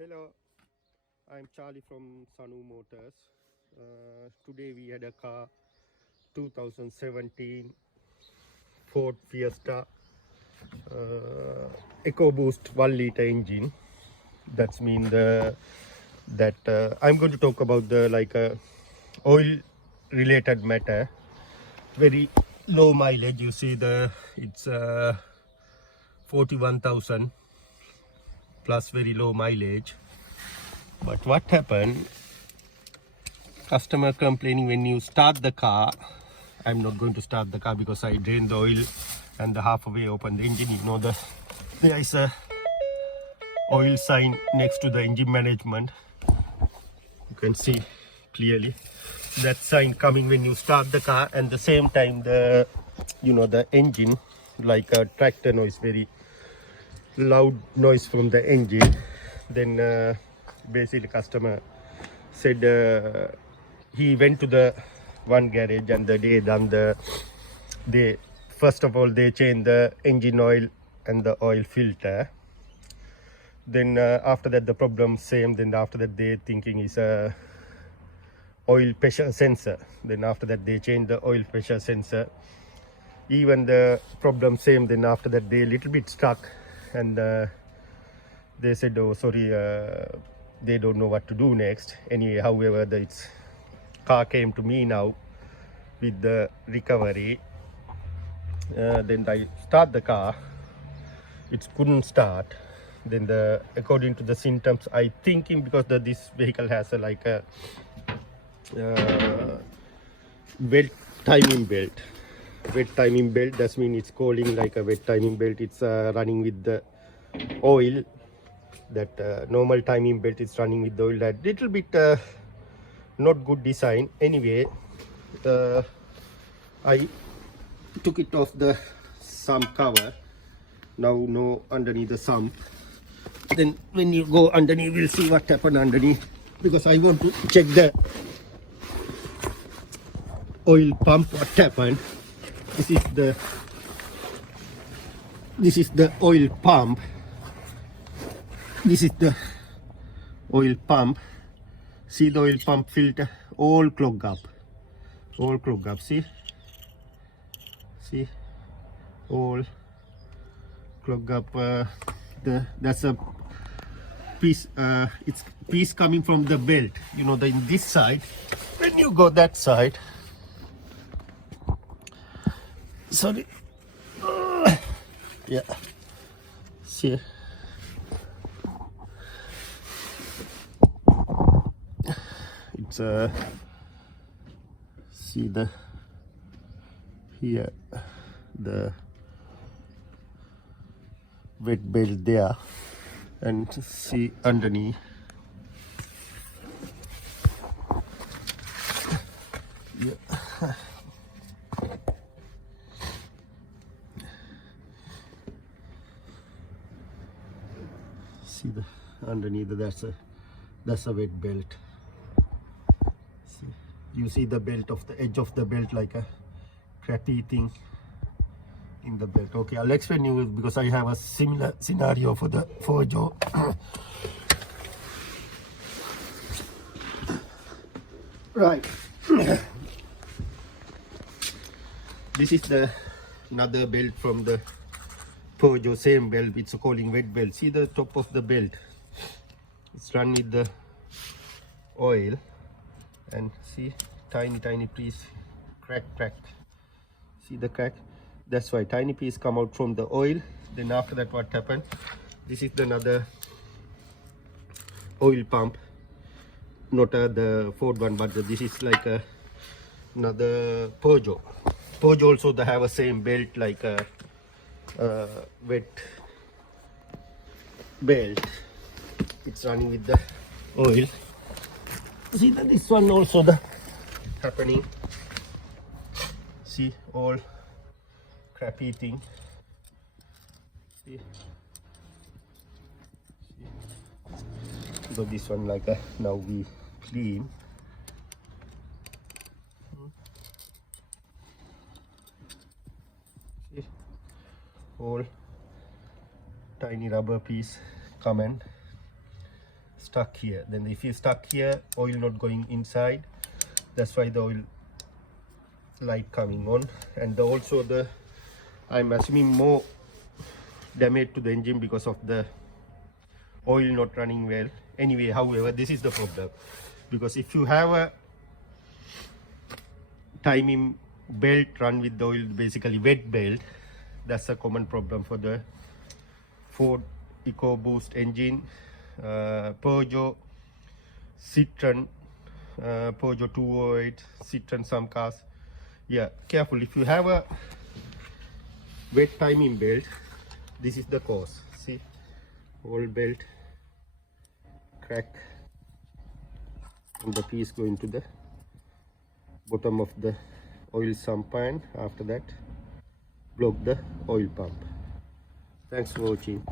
Hello, I'm Charlie from Sanu Motors. Today we had a car 2017 Ford Fiesta EcoBoost 1 liter engine. That's mean I'm going to talk about the oil related matter. Very low mileage. You see it's 41,000 plus, very low mileage. But what happened? Customer complaining when you start the car. I'm not going to start the car because I drained the oil and the halfway open the engine. You know, there is a oil sign next to the engine management. You can see clearly that sign coming when you start the car, and the same time the engine, like a tractor noise, very loud noise from the engine. Then basically customer said he went to the one garage and they first of all they changed the engine oil and the oil filter. Then after that the problem same. Then after that they thinking is a oil pressure sensor. Then after that they changed the oil pressure sensor. Even the problem same. Then after that they little bit stuck, and they said, oh sorry, they don't know what to do next. Anyway, however, the car came to me now with the recovery. Then I start the car, it couldn't start. Then according to the symptoms, I thinking because this vehicle has a wet timing belt. Wet timing belt, that means it's calling like a wet timing belt. It's running with the oil. That normal timing belt is running with the oil. That little bit not good design. Anyway, I took it off the sump cover. Now no underneath the sump. Then when you go underneath, we'll see what happened underneath, because I want to check the oil pump. What happened? This is the oil pump. This is the oil pump. See the oil pump filter all clog up. All clog up. See all clog up. That's a piece. It's piece coming from the belt. You know, in this side. When you go that side. Sorry. Yeah. See. It's see here the wet belt there, and see underneath. Yeah. See the underneath, that's a wet belt. See, you see the belt of the edge of the belt like a crappy thing in the belt. Okay, I'll explain you because I have a similar scenario for the Peugeot. Right. This is another belt from the Peugeot, same belt. It's calling wet belt. See the top of the belt, it's run with the oil, and see tiny piece crack. See the crack? That's why tiny piece come out from the oil. Then after that what happened? This is another oil pump, not the Ford one, but this is like another Peugeot. Also they have a same belt, like a wet belt. It's running with the oil. See that this one also the happening. See all crappy thing. See. So this one like now we clean. See, all tiny rubber piece come and stuck here. Then if you stuck here, oil not going inside, that's why the oil light coming on. And also the, I'm assuming more damage to the engine because of the oil not running well. Anyway, however, this is the problem, because if you have a timing belt run with the oil, basically wet belt, that's a common problem for the Ford EcoBoost engine, Peugeot, Citroën, Peugeot 208, Citroën some cars. Yeah, careful. If you have a wet timing belt, this is the cause. See, whole belt crack and the piece going to the bottom of the oil sump, and after that block the oil pump. Thanks for watching.